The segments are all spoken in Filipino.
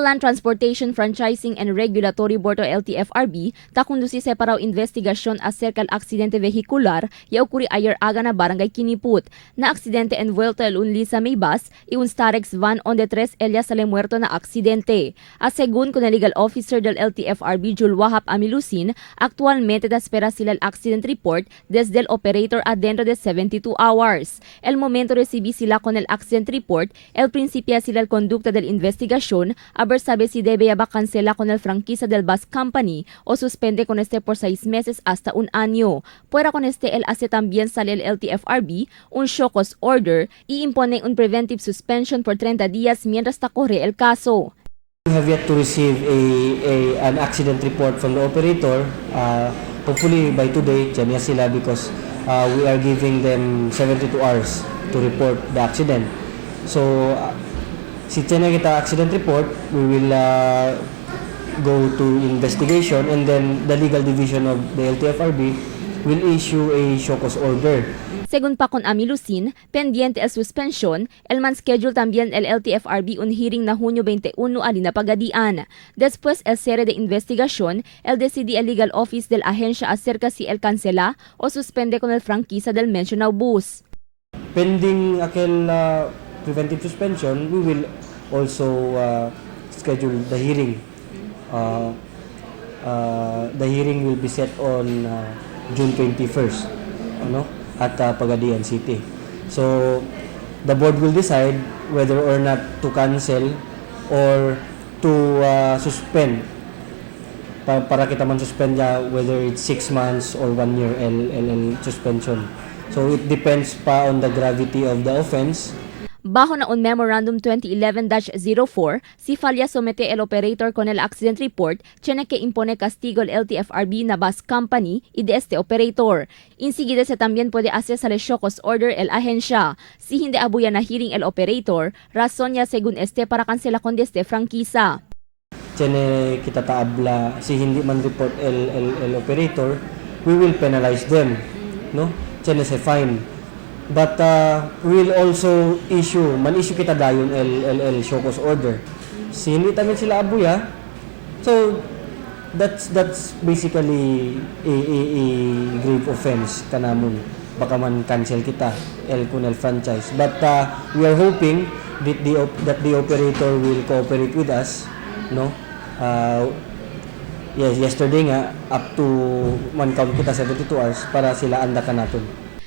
Land Transportation Franchising and Regulatory Board o Ltfrb takundusi separaw investigasyon acerca al aksidente vehikular ya okuri ayer aga na barangay Kiniput. Na aksidente envuelto el un Liza may bus y un Starex van onde tres ellas sale muerto na aksidente. Según con el legal officer del Ltfrb Julwahap Amilusin, actualmente da espera sila el accident report desde el operator adentro de 72 hours. El momento recibí sila con el accident report, el principia sila el conducta del investigasyon, aber sabe si debe ba cancela con el Fraangkisa del bus company o suspende con este por 6 meses hasta un año. Fuera con este, él hace también sale el Ltfrb un show cause order y impone un preventive suspension por 30 días mientras corre el caso. We have yet to receive an accident report from the operator. Hopefully by today, dyan sila because we are giving them 72 hours to report the accident. So, si tiyan kita accident report, we will go to investigation and then the legal division of the Ltfrb will issue a show cause order. Según pa con Amilusin, pendiente el suspension, el man schedule también el Ltfrb un hearing na Hunyo 21 alina pagadian. Después el serie de investigación, el decidí el legal office del ahensya acerca si el cancela o suspende con el Fraangkisa del mencionado bus. Pending aquel preventive suspension, we will also schedule the hearing. The hearing will be set on June 21st, at Pagadian City. So, the board will decide whether or not to cancel or to suspend. Para kita man suspend whether it's 6 months or 1 year LL suspension. So, it depends pa on the gravity of the offense. Bajo na un Memorandum 2011-04, si falla somete el operator con el accident report, tiene que impone castigo el Ltfrb na bus company y de este operator. Enseguida se también puede hacer sale show cause order el ahensya. Si hindi abuya na hearing el operator, razón niya según este para cancela con este Fraangkisa. Tiene kita taabla, si hindi man report el operator, we will penalize them. No? Tiene se fine. But we will also issue kita dayon el show cause order. Si hindi tamin sila abuya, so that's basically a grave offense kanamon. Baka man cancel kita el franchise. But we are hoping that the operator will cooperate with us, no? Yes, yesterday nga up to man count kita 72 hours para sila anda kanaton.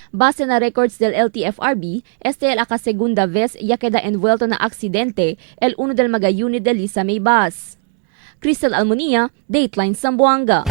Base na records del Ltfrb, este el segunda vez ya queda envuelto na aksidente el uno del magayunid de Liza may bus. Crystal Almonía, Dateline Zamboanga.